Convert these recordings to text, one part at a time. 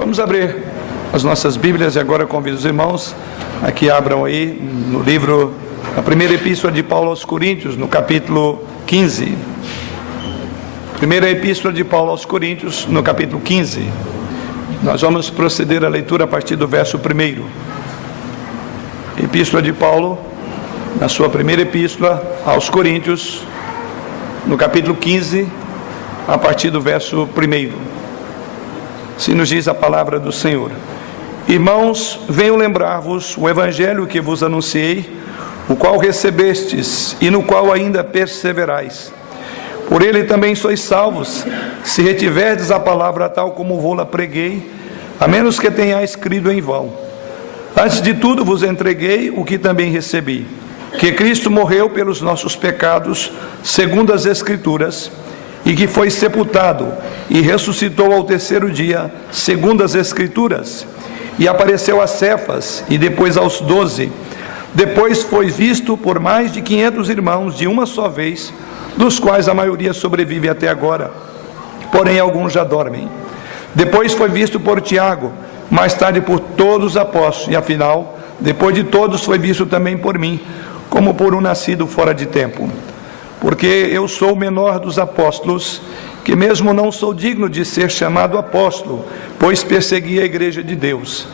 Vamos abrir as nossas Bíblias e agora convido os irmãos a que abram aí no livro, a primeira epístola de Paulo aos Coríntios, no capítulo 15. Primeira epístola de Paulo aos Coríntios, no capítulo 15. Nós vamos proceder à leitura a partir do verso 1. Epístola de Paulo, na sua primeira epístola aos Coríntios, no capítulo 15, a partir do verso 1. Se nos diz a palavra do Senhor: Irmãos, venho lembrar-vos o evangelho que vos anunciei, o qual recebestes e no qual ainda perseverais. Por ele também sois salvos, se retiverdes a palavra tal como vou-la preguei, a menos que tenhais crido em vão. Antes de tudo vos entreguei o que também recebi, que Cristo morreu pelos nossos pecados, segundo as Escrituras, e que foi sepultado e ressuscitou ao terceiro dia, segundo as Escrituras, e apareceu a Cefas e depois aos 12. Depois foi visto por mais de 500 irmãos de uma só vez, dos quais a maioria sobrevive até agora, porém alguns já dormem. Depois foi visto por Tiago, mais tarde por todos os apóstolos, e afinal, depois de todos foi visto também por mim, como por um nascido fora de tempo. Porque eu sou o menor dos apóstolos, que mesmo não sou digno de ser chamado apóstolo, pois persegui a igreja de Deus.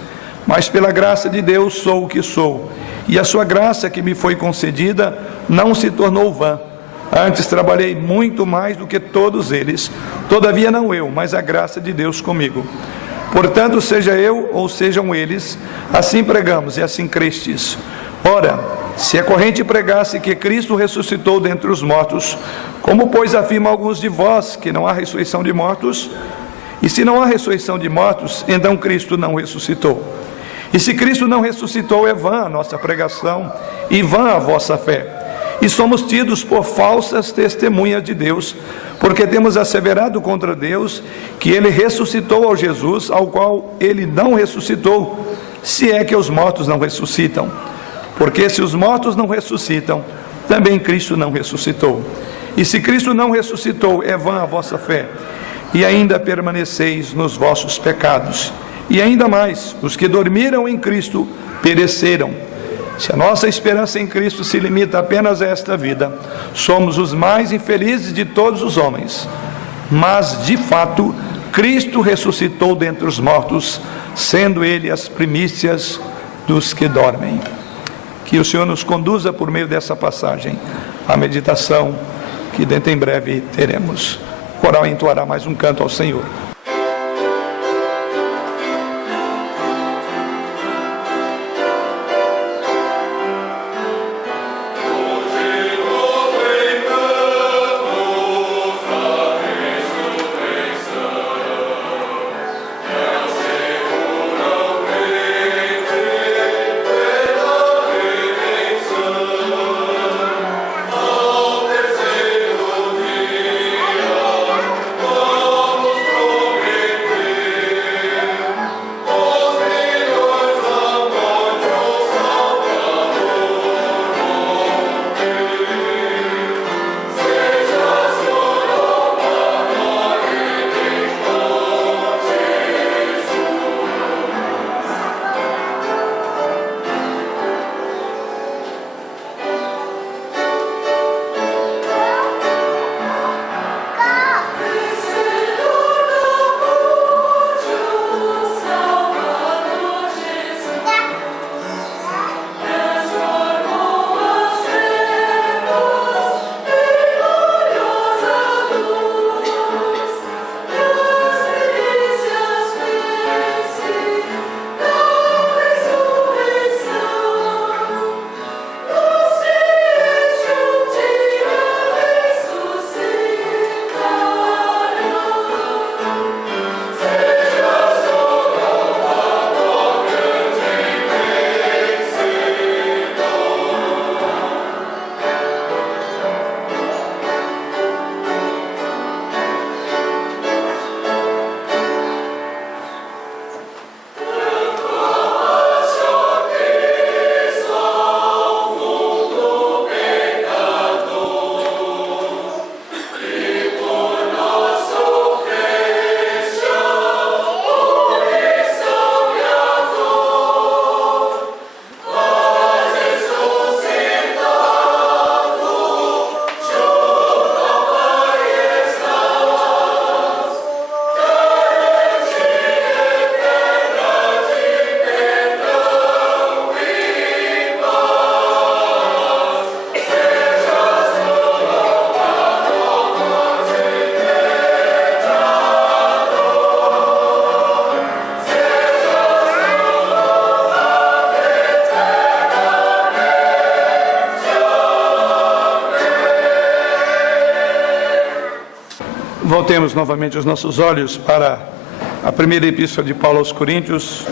Mas pela graça de Deus sou o que sou, e a sua graça que me foi concedida não se tornou vã. Antes trabalhei muito mais do que todos eles, todavia não eu, mas a graça de Deus comigo. Portanto, seja eu ou sejam eles, assim pregamos e assim crestes. Ora, se a corrente pregasse que Cristo ressuscitou dentre os mortos, como pois afirmam alguns de vós que não há ressurreição de mortos? E se não há ressurreição de mortos, então Cristo não ressuscitou. E se Cristo não ressuscitou, é vã a nossa pregação e vã a vossa fé. E somos tidos por falsas testemunhas de Deus, porque temos asseverado contra Deus que Ele ressuscitou ao Jesus, ao qual Ele não ressuscitou, se é que os mortos não ressuscitam. Porque se os mortos não ressuscitam, também Cristo não ressuscitou. E se Cristo não ressuscitou, é vã a vossa fé, e ainda permaneceis nos vossos pecados. E ainda mais, os que dormiram em Cristo pereceram. Se a nossa esperança em Cristo se limita apenas a esta vida, somos os mais infelizes de todos os homens. Mas, de fato, Cristo ressuscitou dentre os mortos, sendo Ele as primícias dos que dormem. Que o Senhor nos conduza por meio dessa passagem à meditação que dentro em breve teremos. O coral entoará mais um canto ao Senhor. Oh Voltemos novamente os nossos olhos para a primeira epístola de Paulo aos Coríntios,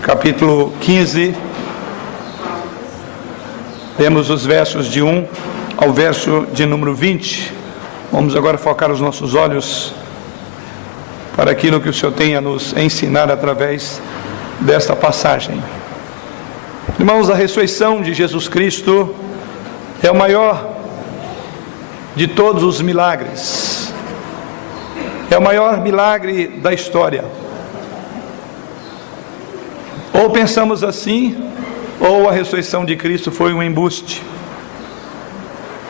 capítulo 15. Temos os versos de 1 ao verso de número 20. Vamos agora focar os nossos olhos para aquilo que o Senhor tem a nos ensinar através desta passagem. Irmãos, a ressurreição de Jesus Cristo é o maior de todos os milagres. É o maior milagre da história. Ou pensamos assim, ou a ressurreição de Cristo foi um embuste.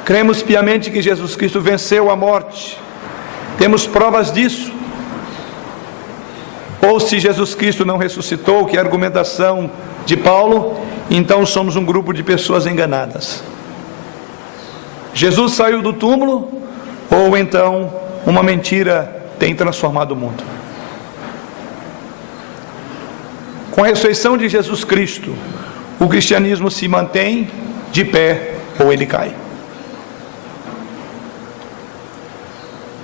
Cremos piamente que Jesus Cristo venceu a morte. Temos provas disso. Ou se Jesus Cristo não ressuscitou, que é a argumentação de Paulo, então somos um grupo de pessoas enganadas. Jesus saiu do túmulo, ou então uma mentira tem transformado o mundo. Com a ressurreição de Jesus Cristo, o cristianismo se mantém de pé ou ele cai.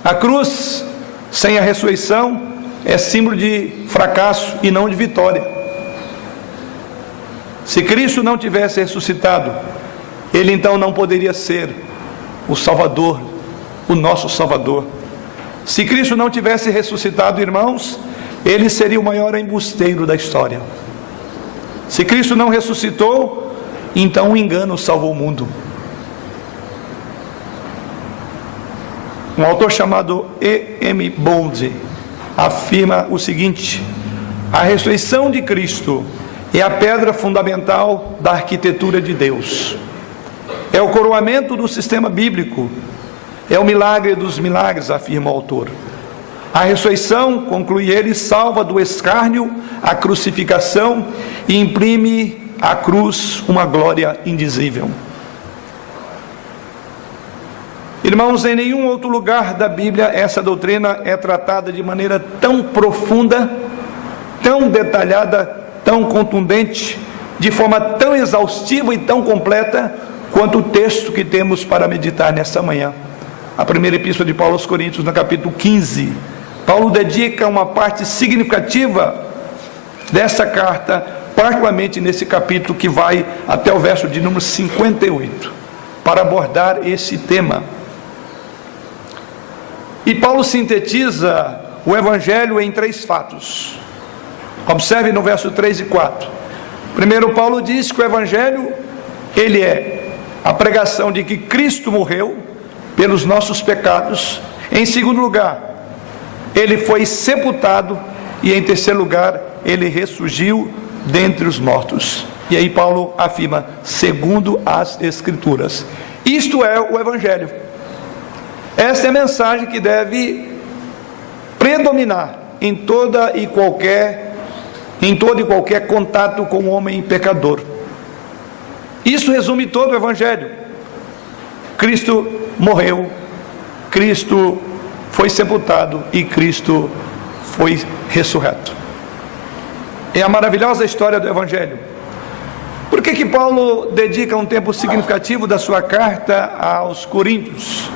A cruz sem a ressurreição é símbolo de fracasso e não de vitória. Se Cristo não tivesse ressuscitado, ele então não poderia ser o Salvador, o nosso Salvador. Se Cristo não tivesse ressuscitado, irmãos, ele seria o maior embusteiro da história. Se Cristo não ressuscitou, então o engano salvou o mundo. Um autor chamado E.M. Bold afirma o seguinte: a ressurreição de Cristo é a pedra fundamental da arquitetura de Deus. É o coroamento do sistema bíblico. É o milagre dos milagres, afirma o autor. A ressurreição, conclui ele, salva do escárnio a crucificação e imprime à cruz uma glória indizível. Irmãos, em nenhum outro lugar da Bíblia essa doutrina é tratada de maneira tão profunda, tão detalhada, tão contundente, de forma tão exaustiva e tão completa quanto o texto que temos para meditar nesta manhã. A primeira epístola de Paulo aos Coríntios, no capítulo 15. Paulo dedica uma parte significativa dessa carta, particularmente nesse capítulo que vai até o verso de número 58, para abordar esse tema. E Paulo sintetiza o Evangelho em 3 fatos. Observe no verso 3 e 4. Primeiro, Paulo diz que o Evangelho, ele é a pregação de que Cristo morreu pelos nossos pecados. Em segundo lugar, ele foi sepultado. E em terceiro lugar, ele ressurgiu dentre os mortos. E aí Paulo afirma, segundo as Escrituras. Isto é o Evangelho. Esta é a mensagem que deve predominar em todo e qualquer contato com o homem pecador. Isso resume todo o Evangelho. Cristo morreu, Cristo foi sepultado e Cristo foi ressurreto. É a maravilhosa história do Evangelho. Por que Paulo dedica um tempo significativo da sua carta aos Coríntios?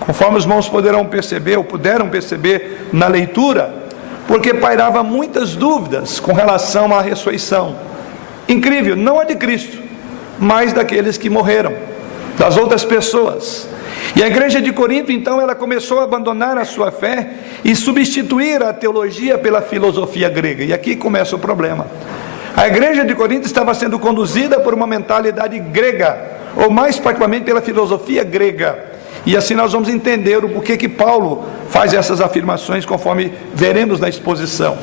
Conforme os irmãos puderam perceber na leitura, porque pairava muitas dúvidas com relação à ressurreição. Incrível, não a de Cristo, mas daqueles que morreram, das outras pessoas. E a igreja de Corinto, então, ela começou a abandonar a sua fé e substituir a teologia pela filosofia grega. E aqui começa o problema. A igreja de Corinto estava sendo conduzida por uma mentalidade grega, ou mais particularmente pela filosofia grega. E assim nós vamos entender o porquê que Paulo faz essas afirmações, conforme veremos na exposição.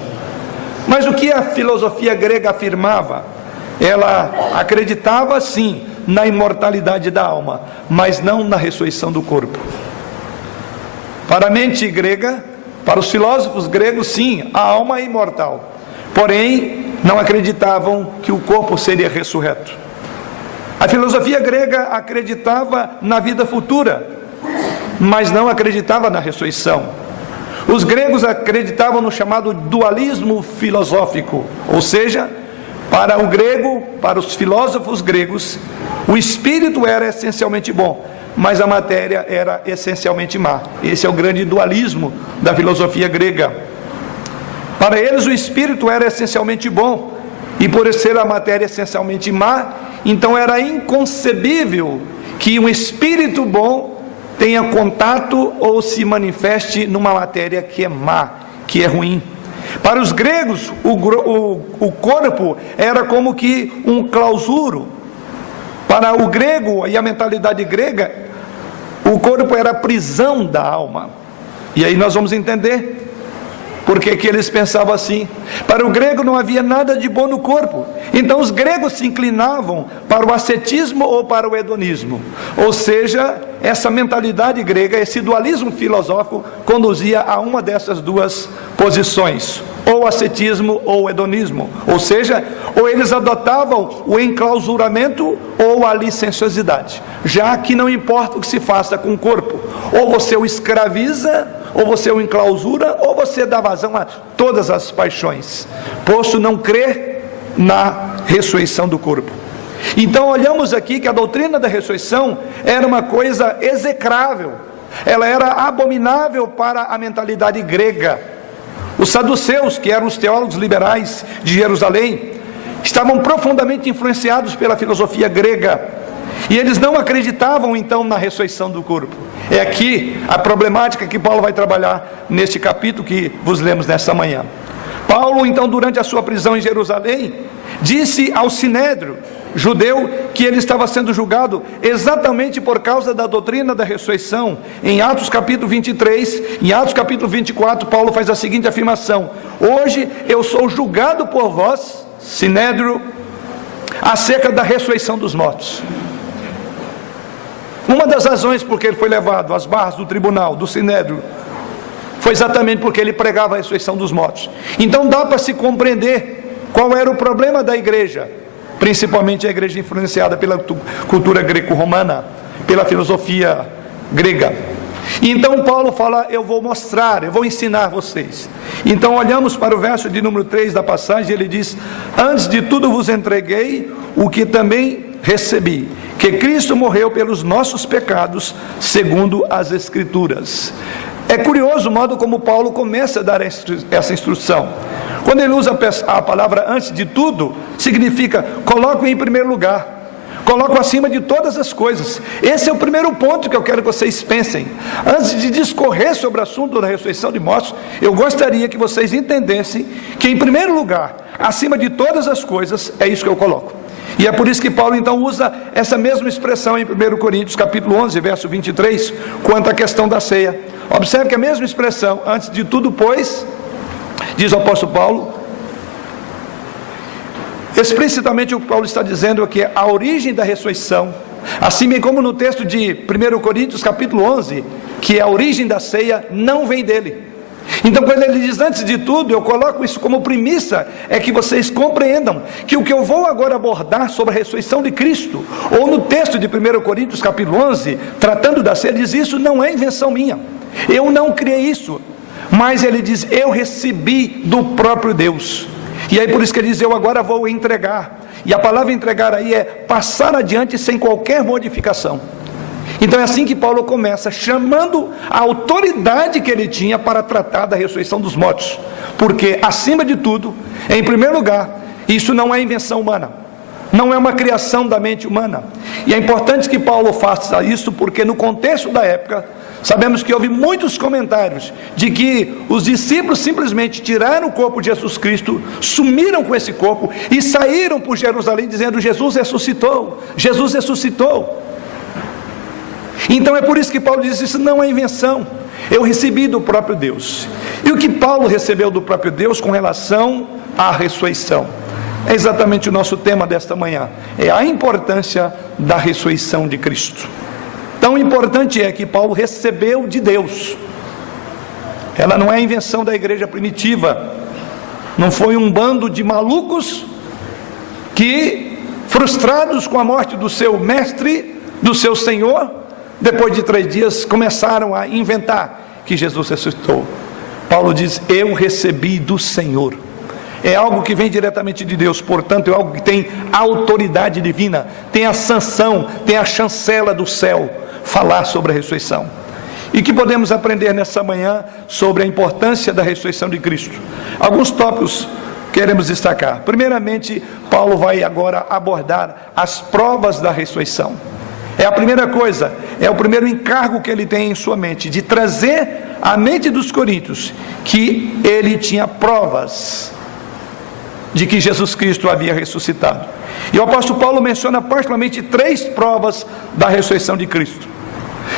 Mas o que a filosofia grega afirmava? Ela acreditava sim na imortalidade da alma, mas não na ressurreição do corpo. Para a mente grega, para os filósofos gregos, sim, a alma é imortal, porém não acreditavam que o corpo seria ressurreto. A filosofia grega acreditava na vida futura, mas não acreditava na ressurreição. Os gregos acreditavam no chamado dualismo filosófico, ou seja, para os filósofos gregos, o espírito era essencialmente bom, mas a matéria era essencialmente má. Esse é o grande dualismo da filosofia grega. Para eles o espírito era essencialmente bom, e por ser a matéria essencialmente má, então era inconcebível que um espírito bom tenha contato ou se manifeste numa matéria que é má, que é ruim. Para os gregos, o corpo era como que um clausuro. Para o grego e a mentalidade grega, o corpo era a prisão da alma. E aí nós vamos entender por que eles pensavam assim. Para o grego não havia nada de bom no corpo. Então os gregos se inclinavam para o ascetismo ou para o hedonismo. Ou seja, essa mentalidade grega, esse dualismo filosófico, conduzia a uma dessas duas posições: ou ascetismo ou hedonismo. Ou seja, ou eles adotavam o enclausuramento ou a licenciosidade, já que não importa o que se faça com o corpo, ou você o escraviza, ou você o enclausura, ou você dá vazão a todas as paixões, posto não crer na ressurreição do corpo. Então olhamos aqui que a doutrina da ressurreição era uma coisa execrável, ela era abominável para a mentalidade grega. Os saduceus, que eram os teólogos liberais de Jerusalém, estavam profundamente influenciados pela filosofia grega, e eles não acreditavam então na ressurreição do corpo. É aqui a problemática que Paulo vai trabalhar neste capítulo que vos lemos nesta manhã. Paulo então, durante a sua prisão em Jerusalém, disse ao sinédrio judeu que ele estava sendo julgado exatamente por causa da doutrina da ressurreição. Em Atos capítulo 23, em Atos capítulo 24, Paulo faz a seguinte afirmação: hoje eu sou julgado por vós, sinédrio, acerca da ressurreição dos mortos. Uma das razões por que ele foi levado às barras do tribunal, do sinédrio, foi exatamente porque ele pregava a ressurreição dos mortos. Então dá para se compreender qual era o problema da igreja, principalmente a igreja influenciada pela cultura greco-romana, pela filosofia grega. Então Paulo fala: eu vou mostrar, eu vou ensinar vocês. Então olhamos para o verso de número 3 da passagem. Ele diz: antes de tudo vos entreguei o que também recebi, que Cristo morreu pelos nossos pecados, segundo as Escrituras. É curioso o modo como Paulo começa a dar essa instrução. Quando ele usa a palavra antes de tudo, significa coloco em primeiro lugar, coloco acima de todas as coisas. Esse é o primeiro ponto que eu quero que vocês pensem. Antes de discorrer sobre o assunto da ressurreição de mortos, eu gostaria que vocês entendessem que em primeiro lugar, acima de todas as coisas, é isso que eu coloco. E é por isso que Paulo então usa essa mesma expressão em 1 Coríntios capítulo 11, verso 23, quanto à questão da ceia. Observe que a mesma expressão, antes de tudo, pois, diz o apóstolo Paulo, explicitamente o que Paulo está dizendo é que a origem da ressurreição, assim bem como no texto de 1 Coríntios capítulo 11, que é a origem da ceia, não vem dele. Então quando ele diz antes de tudo, eu coloco isso como premissa, é que vocês compreendam que o que eu vou agora abordar sobre a ressurreição de Cristo, ou no texto de 1 Coríntios capítulo 11, tratando da ceia, ele diz: isso não é invenção minha, eu não criei isso, mas ele diz: eu recebi do próprio Deus. E aí por isso que ele diz: eu agora vou entregar. E a palavra entregar aí é passar adiante sem qualquer modificação. Então é assim que Paulo começa, chamando a autoridade que ele tinha para tratar da ressurreição dos mortos. Porque acima de tudo, em primeiro lugar, isso não é invenção humana, não é uma criação da mente humana. E é importante que Paulo faça isso, porque no contexto da época, sabemos que houve muitos comentários de que os discípulos simplesmente tiraram o corpo de Jesus Cristo, sumiram com esse corpo e saíram por Jerusalém dizendo: Jesus ressuscitou, Jesus ressuscitou. Então é por isso que Paulo diz: isso não é invenção, eu recebi do próprio Deus. E o que Paulo recebeu do próprio Deus com relação à ressurreição? É exatamente o nosso tema desta manhã, é a importância da ressurreição de Cristo. Tão importante é que Paulo recebeu de Deus. Ela não é invenção da igreja primitiva, não foi um bando de malucos que, frustrados com a morte do seu mestre, do seu Senhor, depois de 3 dias começaram a inventar que Jesus ressuscitou. Paulo diz: eu recebi do Senhor. É algo que vem diretamente de Deus, portanto é algo que tem autoridade divina, tem a sanção, tem a chancela do céu. falar sobre a ressurreição. E que podemos aprender nessa manhã sobre a importância da ressurreição de Cristo? Alguns tópicos queremos destacar. Primeiramente, Paulo vai agora abordar as provas da ressurreição. É a primeira coisa, é o primeiro encargo que ele tem em sua mente, de trazer à mente dos coríntios que ele tinha provas de que Jesus Cristo havia ressuscitado. E o apóstolo Paulo menciona particularmente 3 provas da ressurreição de Cristo.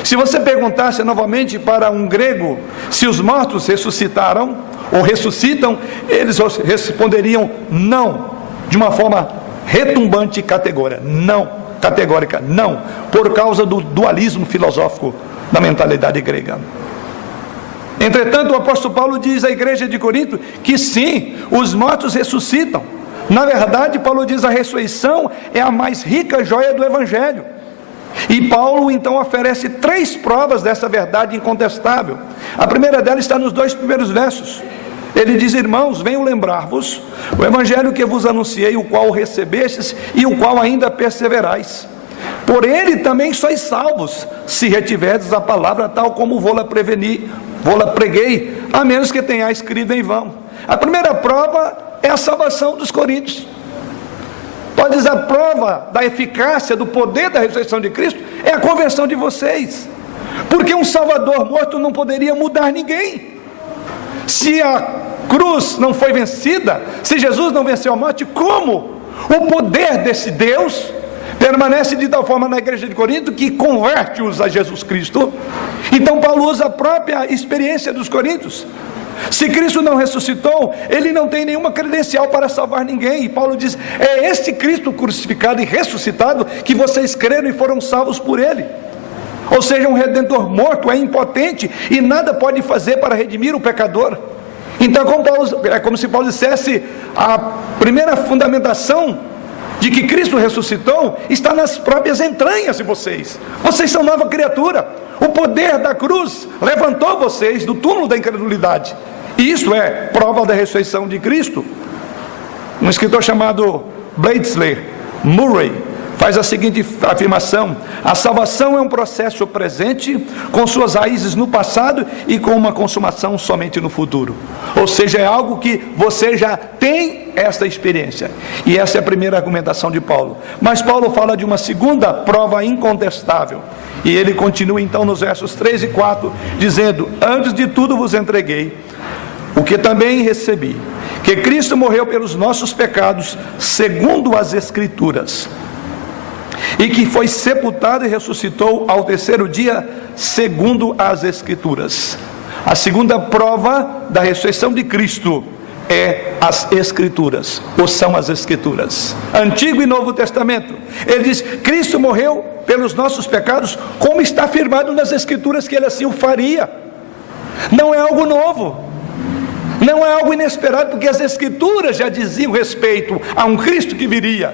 Se você perguntasse novamente para um grego se os mortos ressuscitaram ou ressuscitam, eles responderiam não, de uma forma retumbante e categórica. Não, por causa do dualismo filosófico da mentalidade grega. Entretanto, o apóstolo Paulo diz à igreja de Corinto que sim, os mortos ressuscitam. Na verdade, Paulo diz a ressurreição é a mais rica joia do Evangelho. E Paulo então oferece 3 provas dessa verdade incontestável. A primeira delas está nos 2 primeiros versos. Ele diz: irmãos, venho lembrar-vos o Evangelho que vos anunciei, o qual recebestes e o qual ainda perseverais. Por ele também sois salvos, se retiverdes a palavra tal como vou-la preguei, a menos que tenhais crido em vão. A primeira prova é a salvação dos coríntios. Pode dizer, a prova da eficácia, do poder da ressurreição de Cristo é a conversão de vocês. Porque um Salvador morto não poderia mudar ninguém. Se a cruz não foi vencida, se Jesus não venceu a morte, como o poder desse Deus permanece de tal forma na igreja de Corinto que converte-os a Jesus Cristo? Então Paulo usa a própria experiência dos coríntios. Se Cristo não ressuscitou, ele não tem nenhuma credencial para salvar ninguém. E Paulo diz: é este Cristo crucificado e ressuscitado que vocês creram e foram salvos por ele. Ou seja, um redentor morto é impotente e nada pode fazer para redimir o pecador. Então é como se Paulo dissesse: a primeira fundamentação de que Cristo ressuscitou está nas próprias entranhas de vocês. Vocês são nova criatura. O poder da cruz levantou vocês do túmulo da incredulidade. E isso é prova da ressurreição de Cristo. Um escritor chamado Bladesdell Murray faz a seguinte afirmação: a salvação é um processo presente, com suas raízes no passado e com uma consumação somente no futuro. Ou seja, é algo que você já tem esta experiência. E essa é a primeira argumentação de Paulo. Mas Paulo fala de uma segunda prova incontestável. E ele continua então nos versos 3 e 4, dizendo: antes de tudo vos entreguei o que também recebi, que Cristo morreu pelos nossos pecados, segundo as Escrituras, e que foi sepultado e ressuscitou ao 3º dia, segundo as Escrituras. A segunda prova da ressurreição de Cristo é as Escrituras, ou são as Escrituras, Antigo e Novo Testamento. Ele diz: Cristo morreu pelos nossos pecados, como está afirmado nas Escrituras que ele assim o faria. Não é algo novo, não é algo inesperado, porque as Escrituras já diziam respeito a um Cristo que viria,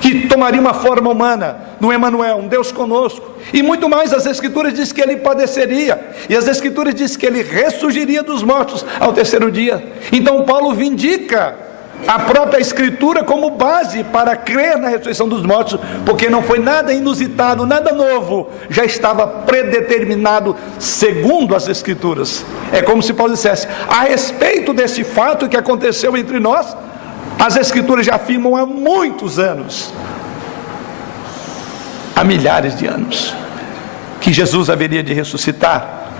que tomaria uma forma humana, no Emanuel, um Deus conosco. E muito mais, as Escrituras dizem que ele padeceria, e as Escrituras dizem que ele ressurgiria dos mortos ao 3º dia. Então Paulo vindica a própria Escritura como base para crer na ressurreição dos mortos, porque não foi nada inusitado, nada novo, já estava predeterminado segundo as Escrituras. É como se Paulo dissesse: a respeito desse fato que aconteceu entre nós, as Escrituras já afirmam há muitos anos, há milhares de anos, que Jesus haveria de ressuscitar.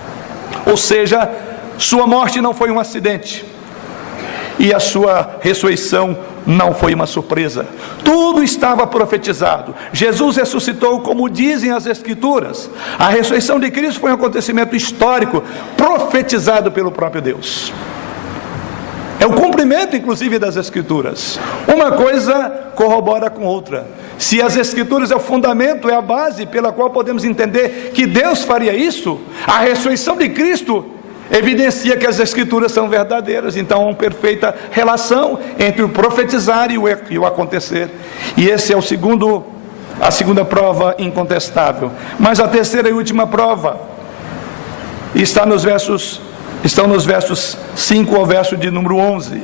Ou seja, sua morte não foi um acidente, e a sua ressurreição não foi uma surpresa. Tudo estava profetizado. Jesus ressuscitou como dizem as Escrituras. A ressurreição de Cristo foi um acontecimento histórico, profetizado pelo próprio Deus. É o cumprimento, inclusive, das Escrituras. Uma coisa corrobora com outra. Se as Escrituras é o fundamento, é a base pela qual podemos entender que Deus faria isso, a ressurreição de Cristo evidencia que as Escrituras são verdadeiras. Então há uma perfeita relação entre o profetizar e o acontecer. E esse é a segunda prova incontestável. Mas a terceira e última prova está nos versos estão nos versos 5 ao verso de número 11,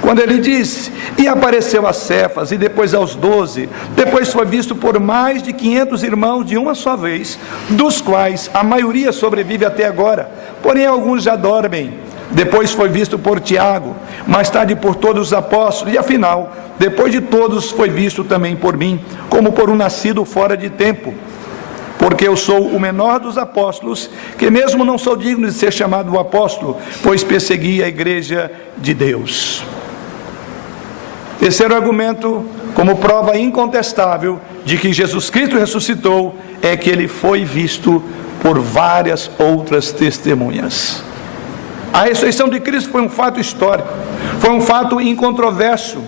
quando ele diz: e apareceu a Cefas, e depois aos 12, depois foi visto por mais de 500 irmãos de uma só vez, dos quais a maioria sobrevive até agora, porém alguns já dormem. Depois foi visto por Tiago, mais tarde por todos os apóstolos, e afinal, depois de todos foi visto também por mim, como por um nascido fora de tempo. Porque eu sou o menor dos apóstolos, que mesmo não sou digno de ser chamado apóstolo, pois persegui a igreja de Deus. Terceiro argumento, como prova incontestável de que Jesus Cristo ressuscitou, é que ele foi visto por várias outras testemunhas. A ressurreição de Cristo foi um fato histórico, foi um fato incontroverso,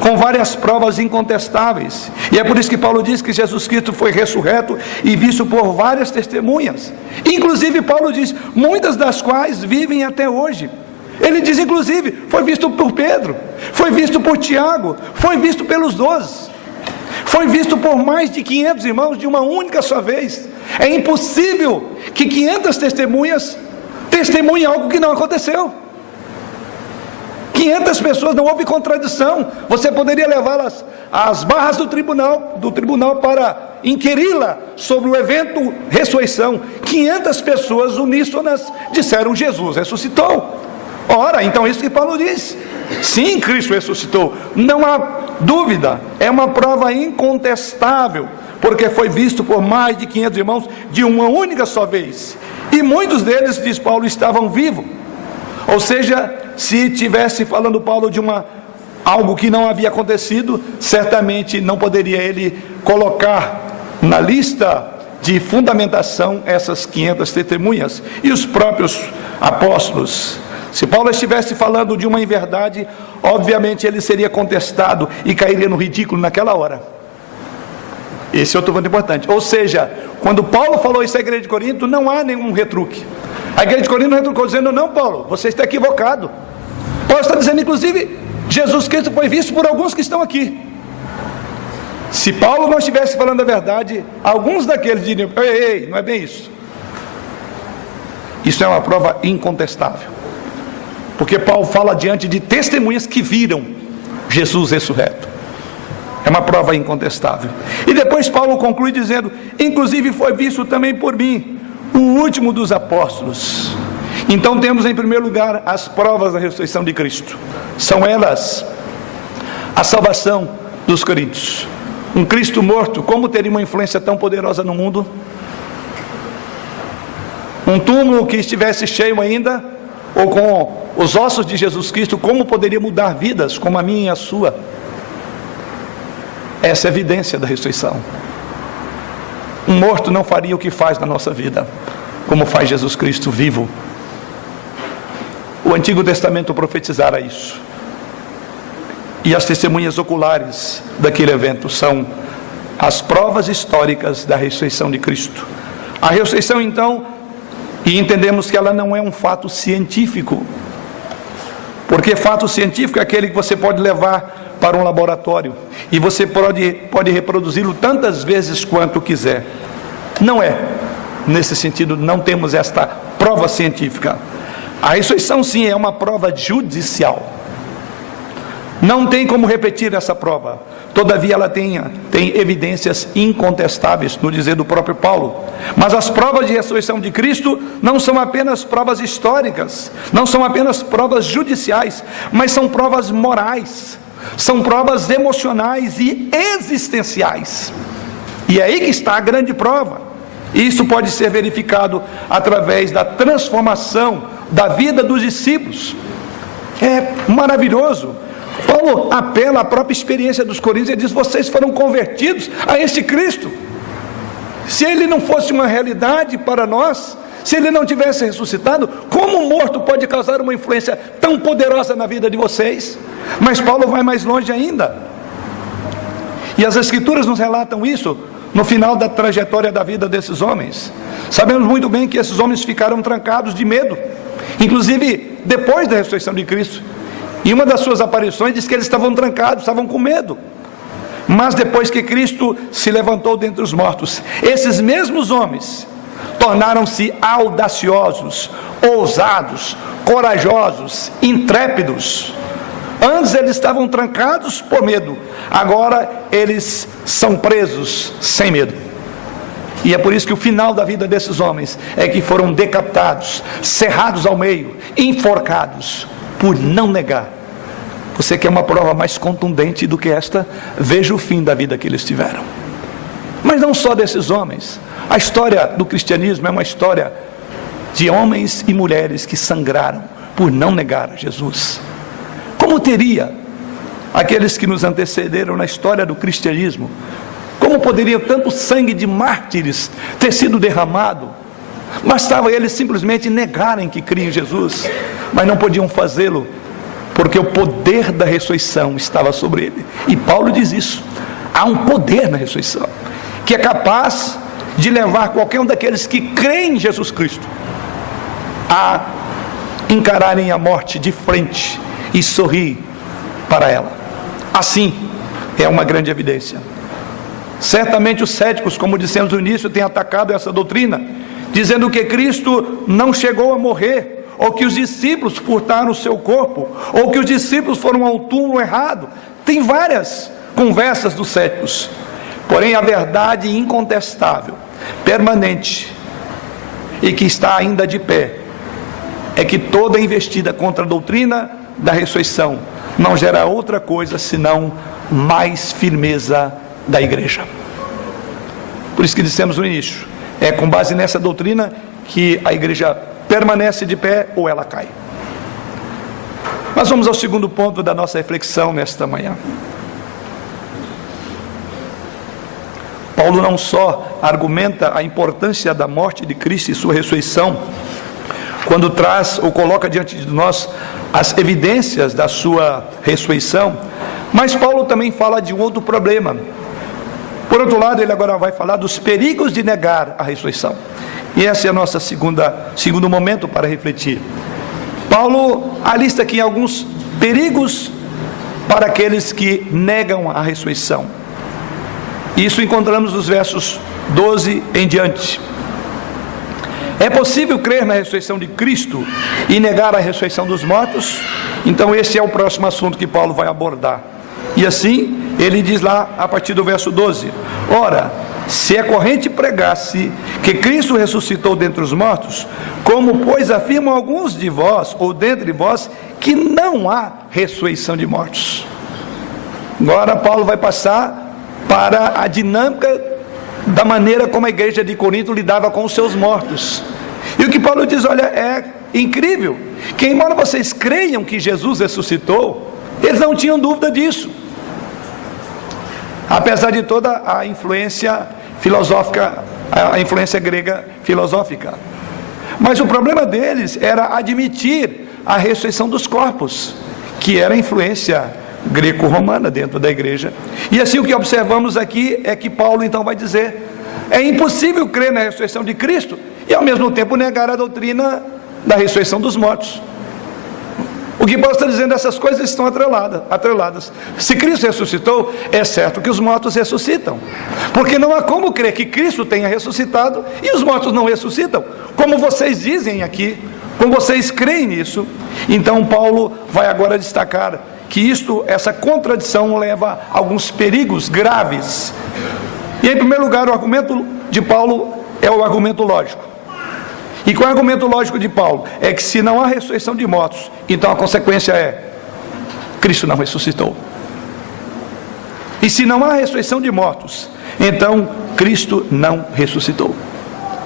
com várias provas incontestáveis, e é por isso que Paulo diz que Jesus Cristo foi ressurreto e visto por várias testemunhas. Inclusive Paulo diz, muitas das quais vivem até hoje. Ele diz inclusive, foi visto por Pedro, foi visto por Tiago, foi visto pelos 12, foi visto por mais de 500 irmãos de uma única só vez. É impossível que 500 testemunhas testemunhem algo que não aconteceu. 500 pessoas, não houve contradição. Você poderia levá-las às barras do tribunal para inquiri-la sobre o evento ressurreição. 500 pessoas uníssonas disseram: Jesus ressuscitou. Ora, então isso que Paulo diz. Sim, Cristo ressuscitou, não há dúvida, é uma prova incontestável, porque foi visto por mais de 500 irmãos de uma única só vez, e muitos deles, diz Paulo, estavam vivos. Ou seja, se tivesse falando Paulo de algo que não havia acontecido, certamente não poderia ele colocar na lista de fundamentação essas 500 testemunhas e os próprios apóstolos. Se Paulo estivesse falando de uma inverdade, obviamente ele seria contestado e cairia no ridículo naquela hora. Esse é outro ponto importante. Ou seja, quando Paulo falou isso à igreja de Corinto, não há nenhum retruque. A igreja de Corinto não retrucou dizendo: não, Paulo, você está equivocado. Paulo está dizendo, inclusive, Jesus Cristo foi visto por alguns que estão aqui. Se Paulo não estivesse falando a verdade, alguns daqueles diriam: ei, não é bem isso. Isso é uma prova incontestável, porque Paulo fala diante de testemunhas que viram Jesus ressurreto. É uma prova incontestável. E depois Paulo conclui dizendo: inclusive foi visto também por mim, o último dos apóstolos. Então temos em primeiro lugar as provas da ressurreição de Cristo. São elas a salvação dos coríntios. Um Cristo morto, como teria uma influência tão poderosa no mundo? Um túmulo que estivesse cheio ainda, ou com os ossos de Jesus Cristo, como poderia mudar vidas como a minha e a sua? Essa é a evidência da ressurreição. Um morto não faria o que faz na nossa vida, como faz Jesus Cristo vivo. O Antigo Testamento profetizara isso, e as testemunhas oculares daquele evento são as provas históricas da ressurreição de Cristo. A ressurreição, então, e entendemos que ela não é um fato científico, porque fato científico é aquele que você pode levar para um laboratório e você pode reproduzi-lo tantas vezes quanto quiser. Não é nesse sentido, não temos esta prova científica. A ressurreição, sim, é uma prova judicial. Não tem como repetir essa prova. Todavia ela tem evidências incontestáveis, no dizer do próprio Paulo. Mas as provas de ressurreição de Cristo não são apenas provas históricas, não são apenas provas judiciais, mas são provas morais, são provas emocionais e existenciais. E é aí que está a grande prova. Isso pode ser verificado através da transformação da vida dos discípulos. É maravilhoso. Paulo apela à própria experiência dos coríntios e diz: vocês foram convertidos a este Cristo. Se ele não fosse uma realidade para nós, se ele não tivesse ressuscitado, como um morto pode causar uma influência tão poderosa na vida de vocês? Mas Paulo vai mais longe ainda, e as Escrituras nos relatam isso no final da trajetória da vida desses homens. Sabemos muito bem que esses homens ficaram trancados de medo, inclusive depois da ressurreição de Cristo. E uma das suas aparições diz que eles estavam trancados, estavam com medo. Mas depois que Cristo se levantou dentre os mortos, esses mesmos homens tornaram-se audaciosos, ousados, corajosos, intrépidos. Antes eles estavam trancados por medo, agora eles são presos sem medo. E é por isso que o final da vida desses homens é que foram decapitados, cerrados ao meio, enforcados, por não negar. Você quer uma prova mais contundente do que esta? Veja o fim da vida que eles tiveram. Mas não só desses homens. A história do cristianismo é uma história de homens e mulheres que sangraram por não negar Jesus. Como teria aqueles que nos antecederam na história do cristianismo, como poderia tanto sangue de mártires ter sido derramado? Bastava eles simplesmente negarem que criam em Jesus, mas não podiam fazê-lo, porque o poder da ressurreição estava sobre ele. E Paulo diz isso: há um poder na ressurreição, que é capaz de levar qualquer um daqueles que creem em Jesus Cristo a encararem a morte de frente e sorrir para ela. Assim, é uma grande evidência. Certamente os céticos, como dissemos no início, têm atacado essa doutrina, dizendo que Cristo não chegou a morrer, ou que os discípulos furtaram o seu corpo, ou que os discípulos foram ao túmulo errado. Tem várias conversas dos céticos. Porém, a verdade incontestável, permanente, e que está ainda de pé, é que toda investida contra a doutrina da ressurreição não gera outra coisa senão mais firmeza da igreja. Por isso que dissemos no início, é com base nessa doutrina que a igreja permanece de pé ou ela cai. Mas vamos ao segundo ponto da nossa reflexão nesta manhã. Paulo não só argumenta a importância da morte de Cristo e sua ressurreição, quando traz ou coloca diante de nós as evidências da sua ressurreição, mas Paulo também fala de um outro problema. Por outro lado, ele agora vai falar dos perigos de negar a ressurreição. E esse é o nosso segundo momento para refletir. Paulo alista aqui alguns perigos para aqueles que negam a ressurreição. Isso encontramos nos versos 12 em diante. É possível crer na ressurreição de Cristo e negar a ressurreição dos mortos? Então esse é o próximo assunto que Paulo vai abordar. E assim, ele diz lá a partir do verso 12: ora, se é corrente pregasse que Cristo ressuscitou dentre os mortos, como pois afirmam alguns de vós, ou dentre vós, que não há ressurreição de mortos. Agora Paulo vai passar para a dinâmica da maneira como a igreja de Corinto lidava com os seus mortos. E o que Paulo diz, olha, é incrível, que embora vocês creiam que Jesus ressuscitou, eles não tinham dúvida disso, apesar de toda a influência filosófica, a influência grega filosófica. Mas o problema deles era admitir a ressurreição dos corpos, que era a influência greco-romana dentro da igreja. E assim o que observamos aqui é que Paulo então vai dizer: é impossível crer na ressurreição de Cristo e ao mesmo tempo negar a doutrina da ressurreição dos mortos. O que Paulo está dizendo, essas coisas estão atreladas. Se Cristo ressuscitou, é certo que os mortos ressuscitam, porque não há como crer que Cristo tenha ressuscitado e os mortos não ressuscitam, como vocês dizem aqui, como vocês creem nisso. Então Paulo vai agora destacar que essa contradição leva a alguns perigos graves. E em primeiro lugar, o argumento de Paulo é o argumento lógico. E qual é o argumento lógico de Paulo? É que se não há ressurreição de mortos, então a consequência é: Cristo não ressuscitou. E se não há ressurreição de mortos, então Cristo não ressuscitou.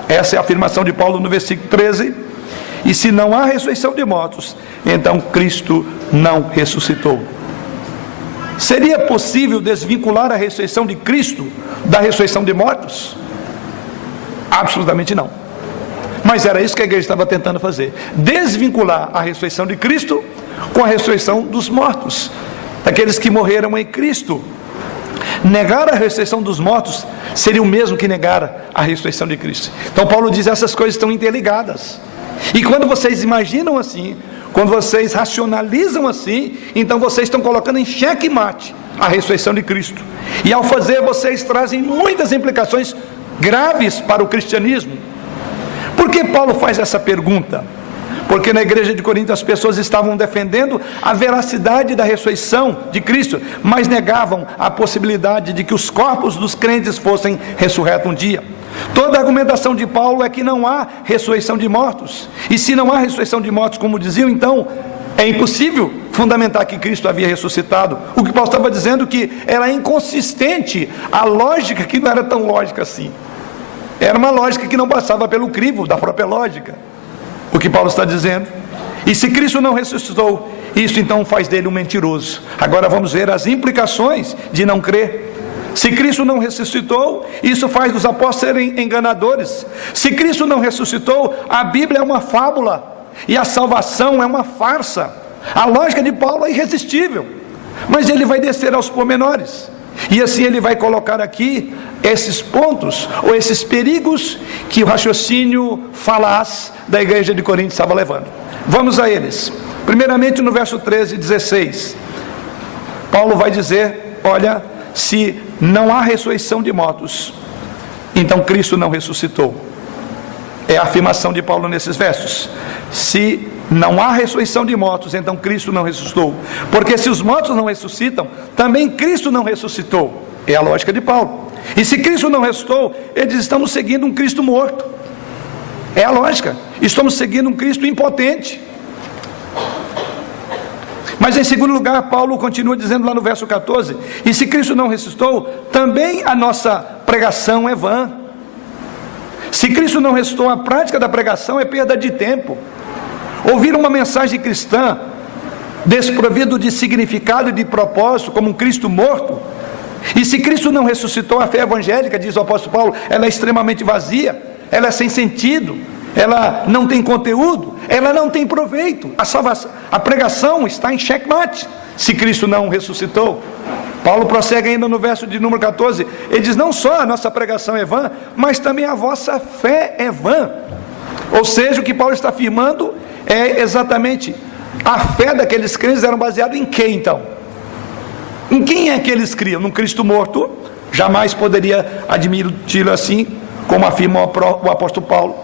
Essa é a afirmação de Paulo no versículo 13. E se não há ressurreição de mortos, então Cristo não ressuscitou. Seria possível desvincular a ressurreição de Cristo da ressurreição de mortos? Absolutamente não. Mas era isso que a igreja estava tentando fazer: desvincular a ressurreição de Cristo com a ressurreição dos mortos, daqueles que morreram em Cristo. Negar a ressurreição dos mortos seria o mesmo que negar a ressurreição de Cristo. Então Paulo diz: essas coisas estão interligadas. E quando vocês imaginam assim, quando vocês racionalizam assim, então vocês estão colocando em xeque-mate a ressurreição de Cristo. E ao fazer, vocês trazem muitas implicações graves para o cristianismo. que Paulo faz essa pergunta? Porque na igreja de Corinto as pessoas estavam defendendo a veracidade da ressurreição de Cristo, mas negavam a possibilidade de que os corpos dos crentes fossem ressurretos um dia. Toda a argumentação de Paulo é que não há ressurreição de mortos. E se não há ressurreição de mortos, como diziam, então é impossível fundamentar que Cristo havia ressuscitado. O que Paulo estava dizendo que era inconsistente, a lógica que não era tão lógica assim. Era uma lógica que não passava pelo crivo da própria lógica. O que Paulo está dizendo. E se Cristo não ressuscitou, isso então faz dele um mentiroso. Agora vamos ver as implicações de não crer. Se Cristo não ressuscitou, isso faz dos apóstolos serem enganadores. Se Cristo não ressuscitou, a Bíblia é uma fábula e a salvação é uma farsa. A lógica de Paulo é irresistível, mas ele vai descer aos pormenores. E assim ele vai colocar aqui esses pontos, ou esses perigos que o raciocínio falaz da igreja de Corinto estava levando. Vamos a eles. Primeiramente no verso 13 e 16. Paulo vai dizer, olha, se não há ressurreição de mortos, então Cristo não ressuscitou. É a afirmação de Paulo nesses versos. Se não há ressurreição de mortos, então Cristo não ressuscitou. Porque se os mortos não ressuscitam, também Cristo não ressuscitou. É a lógica de Paulo. E se Cristo não ressuscitou, eles estão seguindo um Cristo morto. É a lógica. Estamos seguindo um Cristo impotente. Mas em segundo lugar, Paulo continua dizendo lá no verso 14, e se Cristo não ressuscitou, também a nossa pregação é vã. Se Cristo não ressuscitou, a prática da pregação é perda de tempo. Ouvir uma mensagem cristã desprovido de significado e de propósito, como um Cristo morto, e se Cristo não ressuscitou, a fé evangélica, diz o apóstolo Paulo, ela é extremamente vazia, ela é sem sentido, ela não tem conteúdo, ela não tem proveito. A salvação, a pregação está em xeque-mate se Cristo não ressuscitou. Paulo prossegue ainda no verso de número 14, ele diz, não só a nossa pregação é vã, mas também a vossa fé é vã. Ou seja, o que Paulo está afirmando é exatamente, a fé daqueles crentes era baseada em quem então? Em quem é que eles criam? Num Cristo morto? Jamais poderia admiti-lo assim, como afirma o apóstolo Paulo.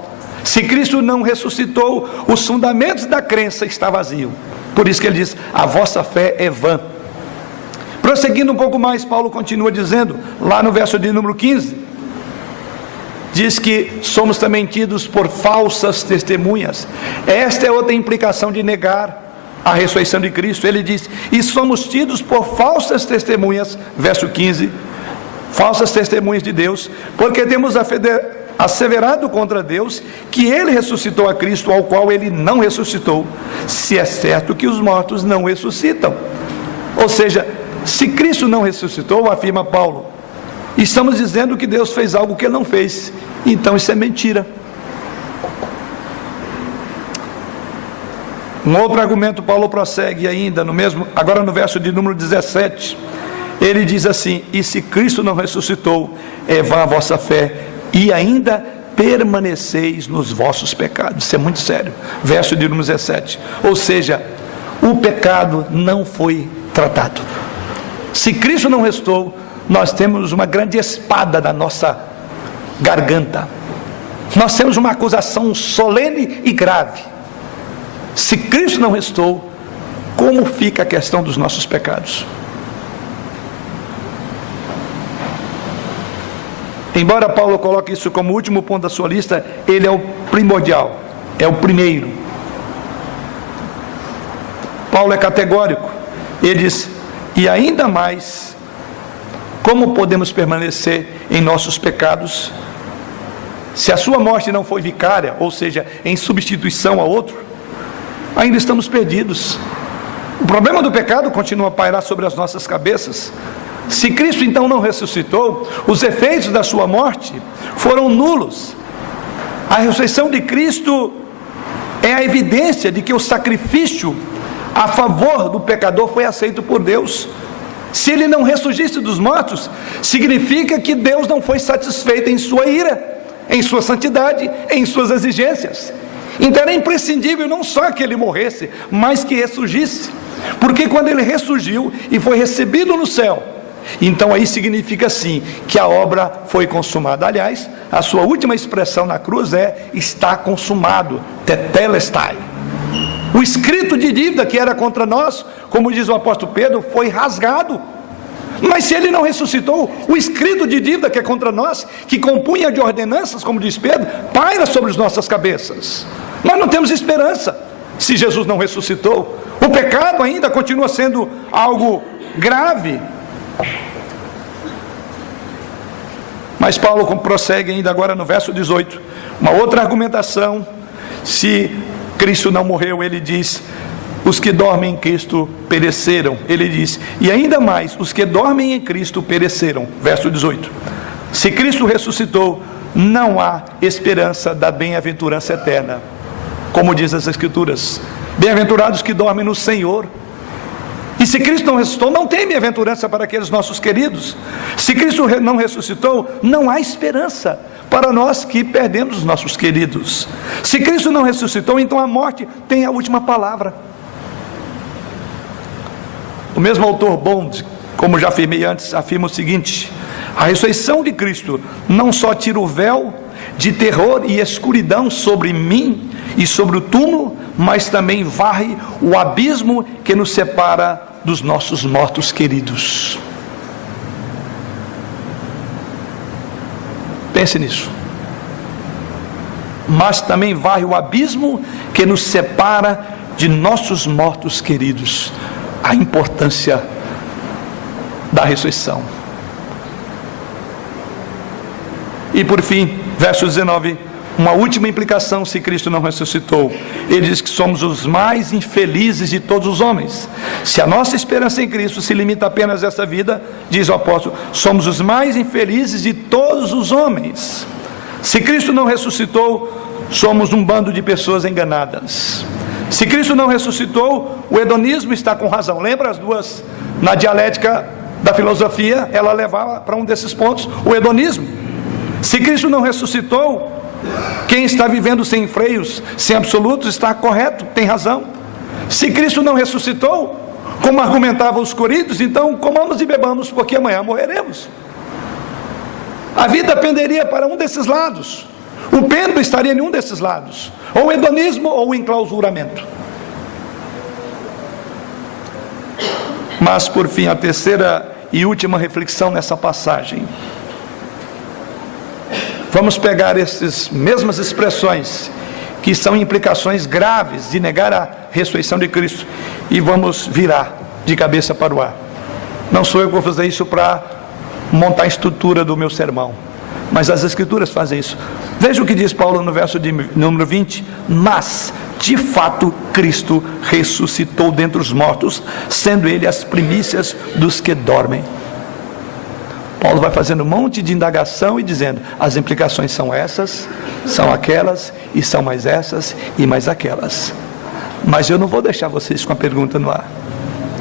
Se Cristo não ressuscitou, os fundamentos da crença estão vazios. Por isso que ele diz, a vossa fé é vã. Prosseguindo um pouco mais, Paulo continua dizendo, lá no verso de número 15, diz que somos também tidos por falsas testemunhas. Esta é outra implicação de negar a ressurreição de Cristo. Ele diz, e somos tidos por falsas testemunhas, verso 15, falsas testemunhas de Deus, porque temos asseverado contra Deus que ele ressuscitou a Cristo, ao qual ele não ressuscitou, se é certo que os mortos não ressuscitam. Ou seja, se Cristo não ressuscitou, afirma Paulo, estamos dizendo que Deus fez algo que ele não fez, então isso é mentira. Um outro argumento, Paulo prossegue ainda, agora no verso de número 17, ele diz assim, e se Cristo não ressuscitou, é vã a vossa fé, e ainda permaneceis nos vossos pecados. Isso é muito sério. Verso de número 17, ou seja, o pecado não foi tratado. Se Cristo não ressuscitou, nós temos uma grande espada na nossa garganta, nós temos uma acusação solene e grave. Se Cristo não ressuscitou, como fica a questão dos nossos pecados? Embora Paulo coloque isso como último ponto da sua lista, ele é o primordial, é o primeiro. Paulo é categórico, ele diz, e ainda mais, como podemos permanecer em nossos pecados, se a sua morte não foi vicária, ou seja, em substituição a outro, ainda estamos perdidos. O problema do pecado continua a pairar sobre as nossas cabeças. Se Cristo então não ressuscitou, os efeitos da sua morte foram nulos. A ressurreição de Cristo é a evidência de que o sacrifício a favor do pecador foi aceito por Deus. Se ele não ressurgisse dos mortos, significa que Deus não foi satisfeito em sua ira, em sua santidade, em suas exigências. Então era imprescindível não só que ele morresse, mas que ressurgisse. Porque quando ele ressurgiu e foi recebido no céu, Então aí significa sim que a obra foi consumada. Aliás, a sua última expressão na cruz é: está consumado, tetelestai. O escrito de dívida que era contra nós, como diz o apóstolo Pedro, foi rasgado. Mas se ele não ressuscitou, o escrito de dívida que é contra nós, que compunha de ordenanças, como diz Pedro, paira sobre as nossas cabeças. Nós não temos esperança se Jesus não ressuscitou. O pecado ainda continua sendo algo grave. Mas Paulo prossegue ainda agora no verso 18, uma outra argumentação. Se Cristo não morreu, ele diz: os que dormem em Cristo pereceram. Ele diz: e ainda mais, os que dormem em Cristo pereceram. Verso 18: se Cristo ressuscitou, não há esperança da bem-aventurança eterna. Como diz as Escrituras: bem-aventurados que dormem no Senhor. E se Cristo não ressuscitou, não tem bem-aventurança para aqueles nossos queridos. Se Cristo não ressuscitou, não há esperança para nós que perdemos os nossos queridos. Se Cristo não ressuscitou, então a morte tem a última palavra. O mesmo autor Bond, como já afirmei antes, afirma o seguinte: a ressurreição de Cristo não só tira o véu de terror e escuridão sobre mim e sobre o túmulo, mas também varre o abismo que nos separa dos nossos mortos queridos. Pense nisso. Mas também varre o abismo que nos separa de nossos mortos queridos. A importância da ressurreição. E por fim, verso 19, uma última implicação se Cristo não ressuscitou. Ele diz que somos os mais infelizes de todos os homens. Se a nossa esperança em Cristo se limita apenas a essa vida, diz o apóstolo, somos os mais infelizes de todos os homens. Se Cristo não ressuscitou, somos um bando de pessoas enganadas. Se Cristo não ressuscitou, o hedonismo está com razão. Lembra as duas, na dialética da filosofia, ela levava para um desses pontos, o hedonismo. Se Cristo não ressuscitou, quem está vivendo sem freios, sem absolutos, está correto, tem razão. Se Cristo não ressuscitou, como argumentavam os coríntios, então comamos e bebamos, porque amanhã morreremos. A vida penderia para um desses lados. O pêndulo estaria em um desses lados, ou o hedonismo ou o enclausuramento. Mas por fim, a terceira e última reflexão nessa passagem. Vamos pegar essas mesmas expressões, que são implicações graves de negar a ressurreição de Cristo, e vamos virar de cabeça para o ar. Não sou eu que vou fazer isso para montar a estrutura do meu sermão, mas as Escrituras fazem isso. Veja o que diz Paulo no verso de número 20: mas, de fato, Cristo ressuscitou dentre os mortos, sendo Ele as primícias dos que dormem. Paulo vai fazendo um monte de indagação e dizendo, as implicações são essas, são aquelas, e são mais essas e mais aquelas. Mas eu não vou deixar vocês com a pergunta no ar.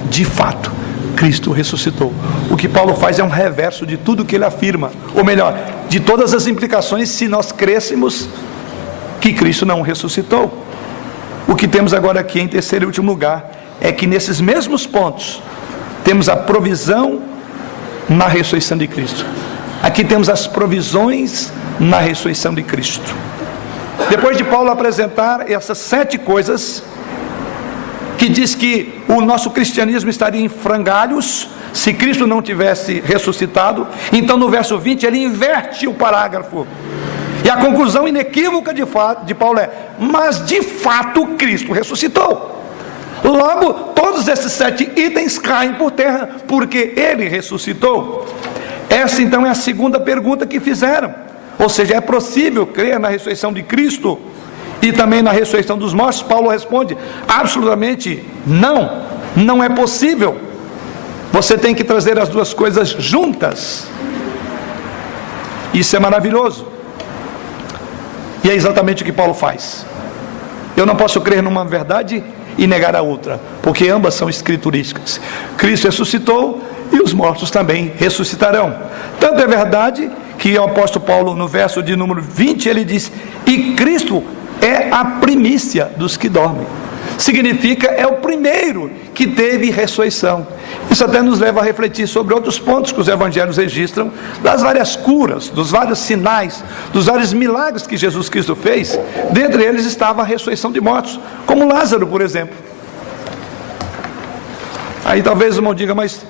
De fato, Cristo ressuscitou. O que Paulo faz é um reverso de tudo que ele afirma, ou melhor, de todas as implicações se nós crêssemos que Cristo não ressuscitou. O que temos agora aqui em terceiro e último lugar é que nesses mesmos pontos temos a provisão na ressurreição de Cristo. Aqui temos as provisões na ressurreição de Cristo. Depois de Paulo apresentar essas 7 coisas, que diz que o nosso cristianismo estaria em frangalhos se Cristo não tivesse ressuscitado, então no verso 20 ele inverte o parágrafo, e a conclusão inequívoca de Paulo é: mas de fato Cristo ressuscitou. Logo, todos esses 7 itens caem por terra, porque Ele ressuscitou. Essa então é a segunda pergunta que fizeram. Ou seja, é possível crer na ressurreição de Cristo e também na ressurreição dos mortos? Paulo responde, absolutamente não, não é possível. Você tem que trazer as duas coisas juntas. Isso é maravilhoso. E é exatamente o que Paulo faz. Eu não posso crer numa verdade e negar a outra, porque ambas são escriturísticas. Cristo ressuscitou e os mortos também ressuscitarão. Tanto é verdade que o apóstolo Paulo, no verso de número 20, ele diz, e Cristo é a primícia dos que dormem. significa é o primeiro que teve ressurreição. Isso até nos leva a refletir sobre outros pontos que os evangelhos registram, das várias curas, dos vários sinais, dos vários milagres que Jesus Cristo fez. Dentre eles estava a ressurreição de mortos, como Lázaro, por exemplo. Aí talvez o irmão diga, mas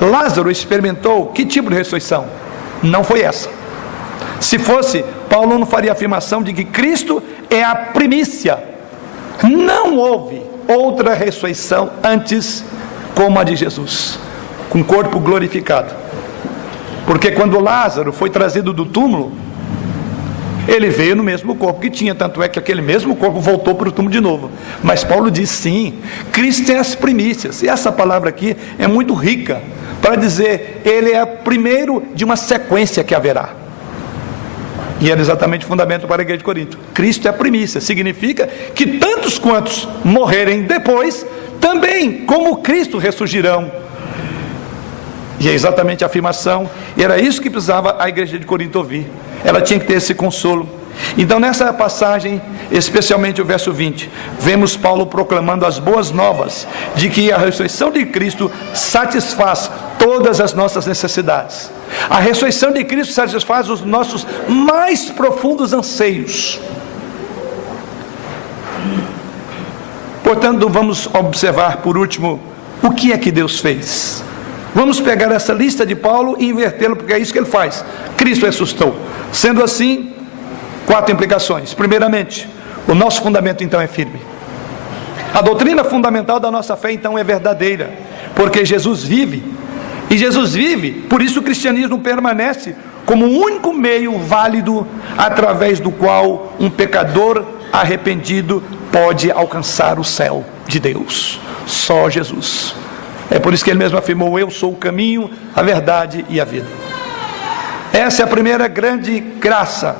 Lázaro experimentou que tipo de ressurreição? Não foi essa. Se fosse, Paulo não faria a afirmação de que Cristo é a primícia. Não houve outra ressurreição antes como a de Jesus, com corpo glorificado. Porque quando Lázaro foi trazido do túmulo, ele veio no mesmo corpo que tinha, tanto é que aquele mesmo corpo voltou para o túmulo de novo. Mas Paulo diz sim, Cristo é as primícias. E essa palavra aqui é muito rica para dizer, ele é o primeiro de uma sequência que haverá. E era exatamente o fundamento para a igreja de Corinto. Cristo é a primícia, significa que tantos quantos morrerem depois, também como Cristo ressurgirão. E é exatamente a afirmação, e era isso que precisava a igreja de Corinto ouvir. Ela tinha que ter esse consolo. Então nessa passagem, especialmente o verso 20, vemos Paulo proclamando as boas novas de que a ressurreição de Cristo satisfaz todas as nossas necessidades. A ressurreição de Cristo satisfaz os nossos mais profundos anseios. Portanto, vamos observar por último o que é que Deus fez. Vamos pegar essa lista de Paulo e invertê-la, porque é isso que ele faz. Cristo ressuscitou. Sendo assim, 4 implicações. Primeiramente, o nosso fundamento então é firme. A doutrina fundamental da nossa fé então é verdadeira, porque Jesus vive. E Jesus vive, por isso o cristianismo permanece como o único meio válido através do qual um pecador arrependido pode alcançar o céu de Deus. Só Jesus. É por isso que ele mesmo afirmou, eu sou o caminho, a verdade e a vida. Essa é a primeira grande graça.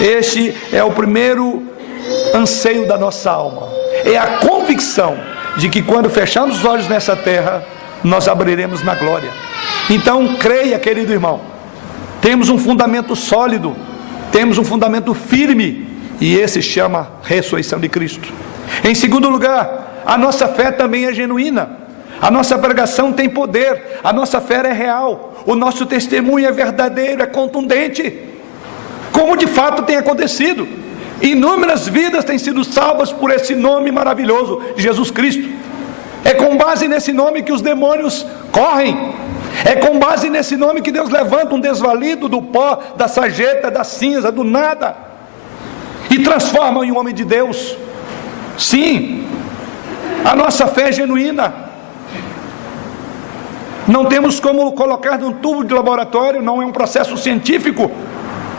Este é o primeiro anseio da nossa alma. É a convicção de que quando fecharmos os olhos nessa terra, nós abriremos na glória. Então creia, querido irmão, temos um fundamento sólido, temos um fundamento firme, e esse chama ressurreição de Cristo. Em segundo lugar, a nossa fé também é genuína. A nossa pregação tem poder, a nossa fé é real, o nosso testemunho é verdadeiro, é contundente, como de fato tem acontecido. Inúmeras vidas têm sido salvas por esse nome maravilhoso de Jesus Cristo. É com base nesse nome que os demônios correm. É com base nesse nome que Deus levanta um desvalido do pó, da sarjeta, da cinza, do nada, e transforma em um homem de Deus. Sim, a nossa fé é genuína. Não temos como colocar num tubo de laboratório, não é um processo científico,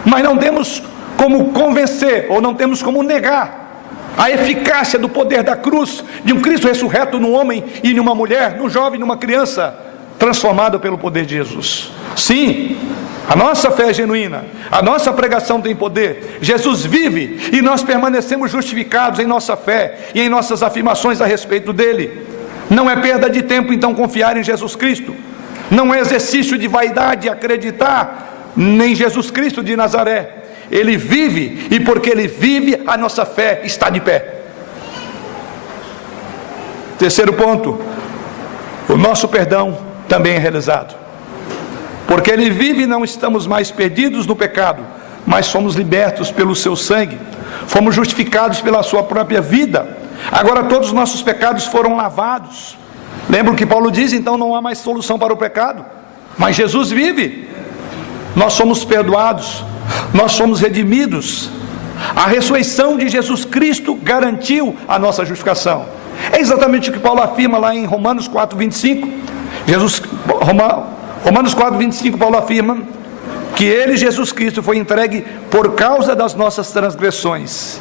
mas não temos como convencer, ou não temos como negar a eficácia do poder da cruz, de um Cristo ressurreto num homem e numa mulher, num jovem e numa criança, transformado pelo poder de Jesus. Sim, a nossa fé é genuína, a nossa pregação tem poder, Jesus vive e nós permanecemos justificados em nossa fé e em nossas afirmações a respeito dele. Não é perda de tempo então confiar em Jesus Cristo, não é exercício de vaidade acreditar em Jesus Cristo de Nazaré. Ele vive, e porque ele vive, a nossa fé está de pé. Terceiro ponto, o nosso perdão também é realizado. Porque ele vive, não estamos mais perdidos no pecado, mas somos libertos pelo seu sangue, fomos justificados pela sua própria vida. Agora todos os nossos pecados foram lavados. Lembra o que Paulo diz? Então não há mais solução para o pecado, mas Jesus vive. Nós somos perdoados, nós somos redimidos. A ressurreição de Jesus Cristo garantiu a nossa justificação. É exatamente o que Paulo afirma lá em Romanos 4:25. Romanos 4:25, Paulo afirma que ele, Jesus Cristo, foi entregue por causa das nossas transgressões.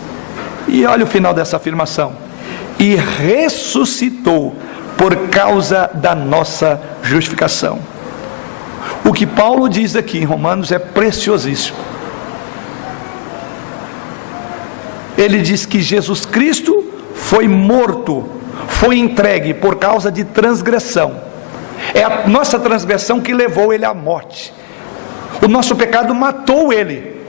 E olha o final dessa afirmação: e ressuscitou por causa da nossa justificação. O que Paulo diz aqui em Romanos é preciosíssimo. Ele diz que Jesus Cristo foi morto, foi entregue por causa de transgressão. É a nossa transgressão que levou ele à morte. O nosso pecado matou ele.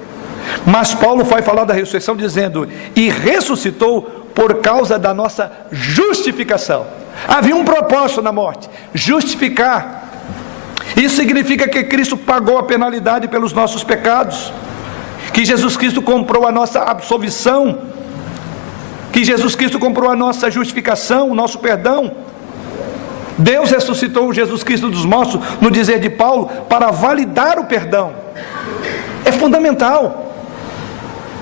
Mas Paulo vai falar da ressurreição dizendo: e ressuscitou por causa da nossa justificação. Havia um propósito na morte: justificar. Isso significa que Cristo pagou a penalidade pelos nossos pecados, que Jesus Cristo comprou a nossa absolvição, que Jesus Cristo comprou a nossa justificação, o nosso perdão. Deus ressuscitou Jesus Cristo dos mortos, no dizer de Paulo, para validar o perdão. É fundamental.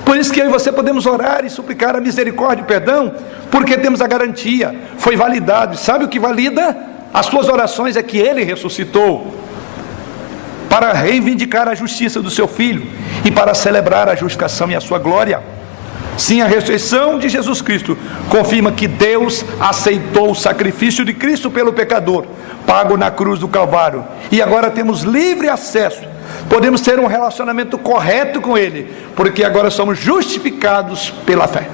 Por isso que eu e você podemos orar e suplicar a misericórdia e o perdão, porque temos a garantia, foi validado. E sabe o que valida as tuas orações? É que Ele ressuscitou, para reivindicar a justiça do seu Filho e para celebrar a justificação e a sua glória. Sim, a ressurreição de Jesus Cristo confirma que Deus aceitou o sacrifício de Cristo pelo pecador, pago na cruz do Calvário, e agora temos livre acesso, podemos ter um relacionamento correto com Ele, porque agora somos justificados pela fé.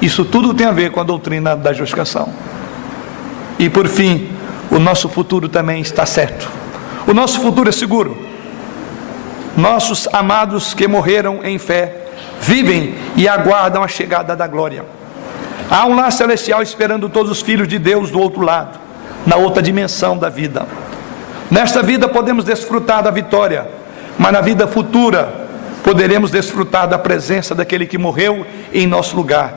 Isso tudo tem a ver com a doutrina da justificação. E por fim, o nosso futuro também está certo. O nosso futuro é seguro. Nossos amados que morreram em fé vivem e aguardam a chegada da glória. Há um lar celestial esperando todos os filhos de Deus do outro lado, na outra dimensão da vida. Nesta vida podemos desfrutar da vitória, mas na vida futura poderemos desfrutar da presença daquele que morreu em nosso lugar,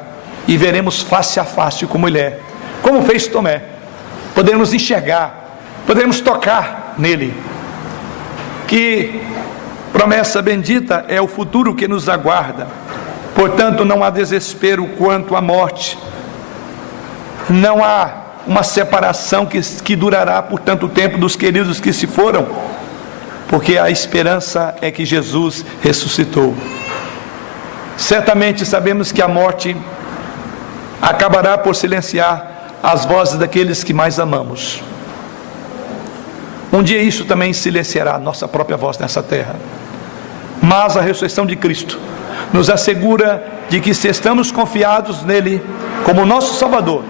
e veremos face a face com mulher, como fez Tomé. Podemos enxergar, podemos tocar nele. Que promessa bendita é o futuro que nos aguarda. Portanto, não há desespero quanto à morte, não há uma separação que durará por tanto tempo dos queridos que se foram, porque a esperança é que Jesus ressuscitou. Certamente sabemos que a morte acabará por silenciar as vozes daqueles que mais amamos. Um dia isso também silenciará a nossa própria voz nessa terra. Mas a ressurreição de Cristo nos assegura de que, se estamos confiados nele como nosso Salvador,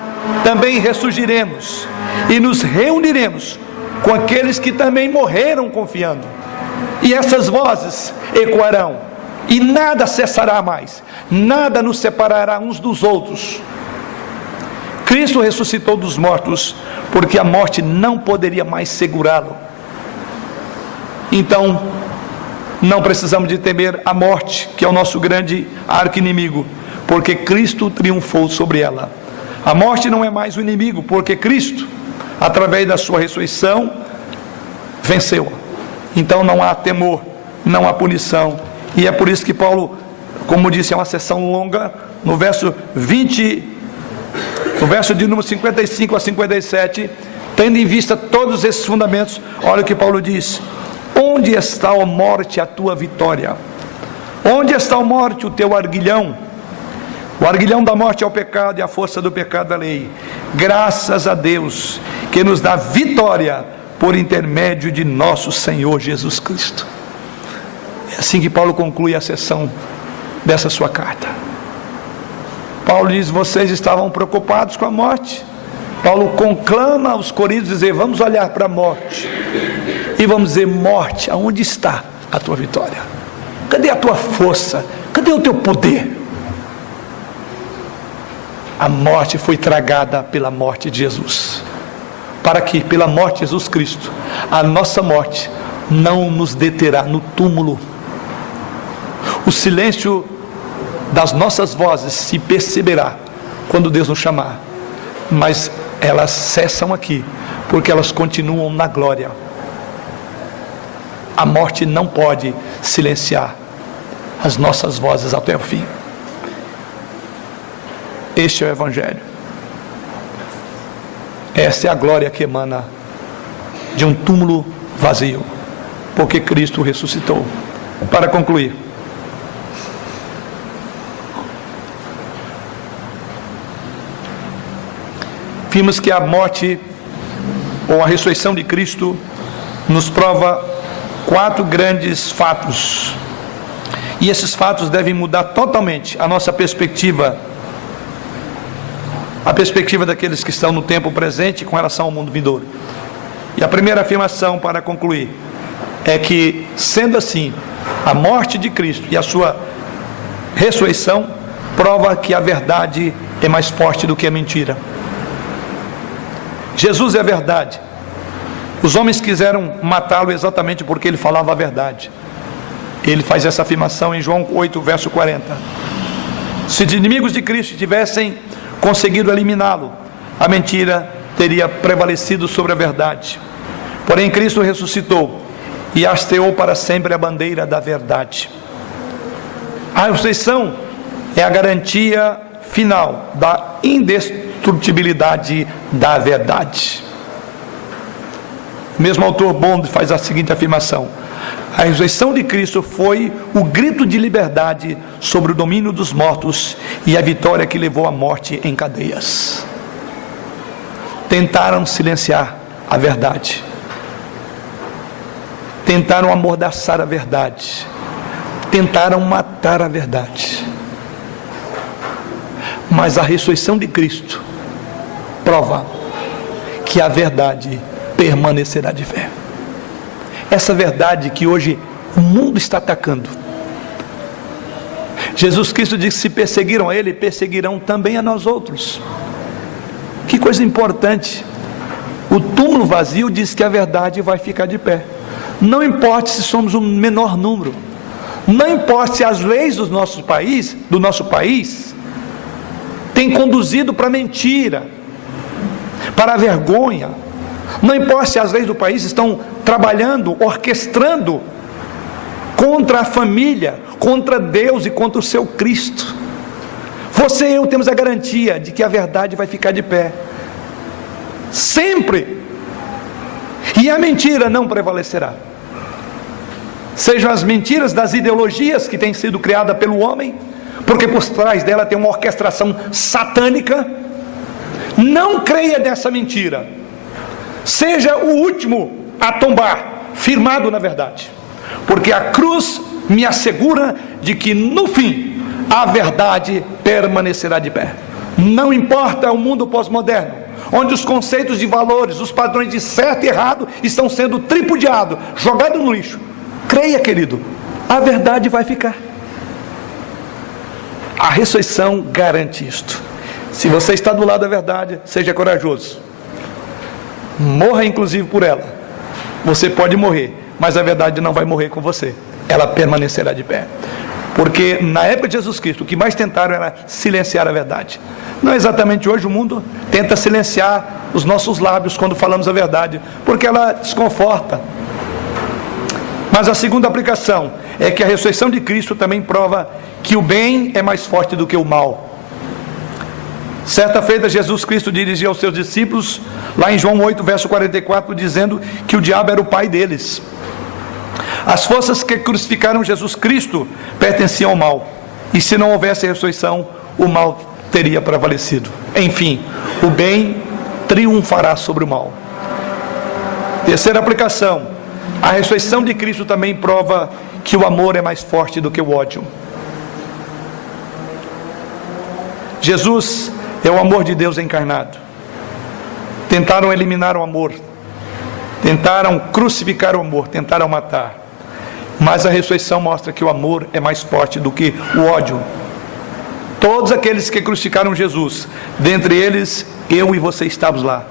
também ressurgiremos e nos reuniremos com aqueles que também morreram confiando. E essas vozes ecoarão, e nada cessará mais, nada nos separará uns dos outros. Cristo ressuscitou dos mortos, porque a morte não poderia mais segurá-lo. Então, não precisamos de temer a morte, que é o nosso grande arqui-inimigo, porque Cristo triunfou sobre ela. A morte não é mais o inimigo, porque Cristo, através da sua ressurreição, venceu. Então não há temor, não há punição. E é por isso que Paulo, como disse, é uma sessão longa, no verso de número 55 a 57, tendo em vista todos esses fundamentos, olha o que Paulo diz: onde está, ó morte, a tua vitória? Onde está, ó morte, o teu arguilhão? O arguilhão da morte é o pecado, e a força do pecado é a lei. Graças a Deus que nos dá vitória por intermédio de nosso Senhor Jesus Cristo. É assim que Paulo conclui a sessão dessa sua carta. Paulo diz: vocês estavam preocupados com a morte. Paulo conclama os coríntios dizer: vamos olhar para a morte e vamos dizer: morte, aonde está a tua vitória? Cadê a tua força? Cadê o teu poder? A morte foi tragada pela morte de Jesus, para que pela morte de Jesus Cristo a nossa morte não nos deterá no túmulo. O silêncio das nossas vozes se perceberá quando Deus nos chamar, mas elas cessam aqui, porque elas continuam na glória. A morte não pode silenciar as nossas vozes até o fim. Este é o Evangelho. Essa é a glória que emana de um túmulo vazio, porque Cristo ressuscitou. Para concluir, vimos que a morte ou a ressurreição de Cristo nos prova 4 grandes fatos, e esses fatos devem mudar totalmente a nossa perspectiva, a perspectiva daqueles que estão no tempo presente com relação ao mundo vindouro. E a primeira afirmação, para concluir, é que, sendo assim, a morte de Cristo e a sua ressurreição prova que a verdade é mais forte do que a mentira. Jesus é a verdade. Os homens quiseram matá-lo exatamente porque ele falava a verdade. Ele faz essa afirmação em João 8, verso 40. Se os inimigos de Cristo tivessem conseguido eliminá-lo, a mentira teria prevalecido sobre a verdade. Porém, Cristo ressuscitou e hasteou para sempre a bandeira da verdade. A ressurreição é a garantia final da indestrutibilidade da verdade. O mesmo autor Bond faz a seguinte afirmação: a ressurreição de Cristo foi o grito de liberdade sobre o domínio dos mortos e a vitória que levou à morte em cadeias. Tentaram silenciar a verdade, tentaram amordaçar a verdade, tentaram matar a verdade, mas a ressurreição de Cristo prova que a verdade permanecerá de pé. Essa verdade que hoje o mundo está atacando. Jesus Cristo disse que se perseguiram a Ele, perseguirão também a nós outros. Que coisa importante. O túmulo vazio diz que a verdade vai ficar de pé. Não importa se somos o menor número, não importa se as leis do nosso país têm conduzido para a mentira, para a vergonha. Não importa se as leis do país estão trabalhando, orquestrando contra a família, contra Deus e contra o seu Cristo. Você e eu temos a garantia de que a verdade vai ficar de pé, sempre, e a mentira não prevalecerá. Sejam as mentiras das ideologias que têm sido criadas pelo homem, porque por trás dela tem uma orquestração satânica. Não creia nessa mentira. Seja o último a tombar, firmado na verdade, porque a cruz me assegura de que no fim a verdade permanecerá de pé. Não importa o mundo pós-moderno, onde os conceitos de valores, os padrões de certo e errado estão sendo tripudiados, jogados no lixo. Creia, querido, a verdade vai ficar. A ressurreição garante isto. Se você está do lado da verdade, seja corajoso. Morra inclusive por ela. Você pode morrer, mas a verdade não vai morrer com você. Ela permanecerá de pé. Porque na época de Jesus Cristo, o que mais tentaram era silenciar a verdade. Não é exatamente hoje o mundo tenta silenciar os nossos lábios quando falamos a verdade, porque ela desconforta. Mas a segunda aplicação é que a ressurreição de Cristo também prova que o bem é mais forte do que o mal. Certa feita, Jesus Cristo dirigia aos seus discípulos, lá em João 8, verso 44, dizendo que o diabo era o pai deles. As forças que crucificaram Jesus Cristo pertenciam ao mal, e se não houvesse ressurreição, o mal teria prevalecido. Enfim, o bem triunfará sobre o mal. Terceira aplicação: a ressurreição de Cristo também prova que o amor é mais forte do que o ódio. Jesus é o amor de Deus encarnado. Tentaram eliminar o amor, tentaram crucificar o amor, tentaram matar, mas a ressurreição mostra que o amor é mais forte do que o ódio. Todos aqueles que crucificaram Jesus, dentre eles eu e você estávamos lá,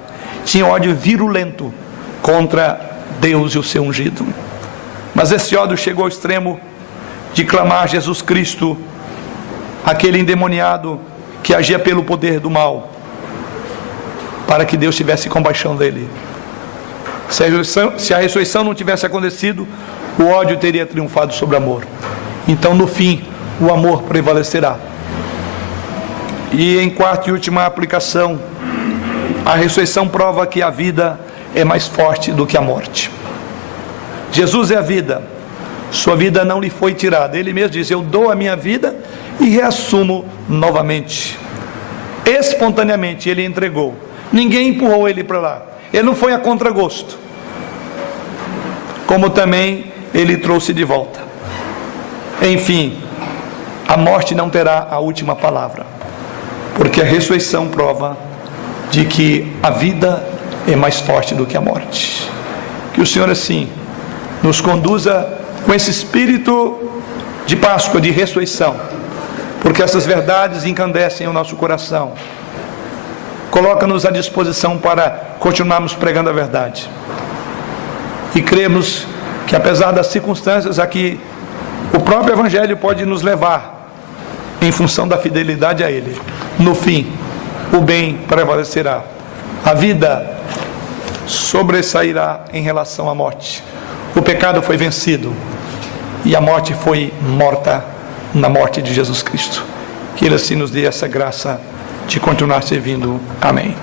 tinham ódio virulento contra Deus e o seu ungido. Mas esse ódio chegou ao extremo de clamar Jesus Cristo, aquele endemoniado que agia pelo poder do mal, para que Deus tivesse compaixão dele. Se a ressurreição não tivesse acontecido, o ódio teria triunfado sobre o amor. Então no fim o amor prevalecerá. E em quarta e última aplicação, a ressurreição prova que a vida é mais forte do que a morte. Jesus é a vida, sua vida não lhe foi tirada. Ele mesmo diz: eu dou a minha vida e reassumo novamente. Espontaneamente ele entregou, ninguém empurrou ele para lá, ele não foi a contragosto, como também ele trouxe de volta. Enfim, a morte não terá a última palavra, porque a ressurreição prova de que a vida é mais forte do que a morte. Que o Senhor assim nos conduza com esse espírito de Páscoa, de ressurreição, porque essas verdades encandecem o nosso coração. Coloca-nos à disposição para continuarmos pregando a verdade. E cremos que, apesar das circunstâncias a que o próprio Evangelho pode nos levar, em função da fidelidade a Ele, no fim, o bem prevalecerá. A vida sobressairá em relação à morte. O pecado foi vencido e a morte foi morta na morte de Jesus Cristo. Que Ele assim nos dê essa graça de continuar servindo. Amém.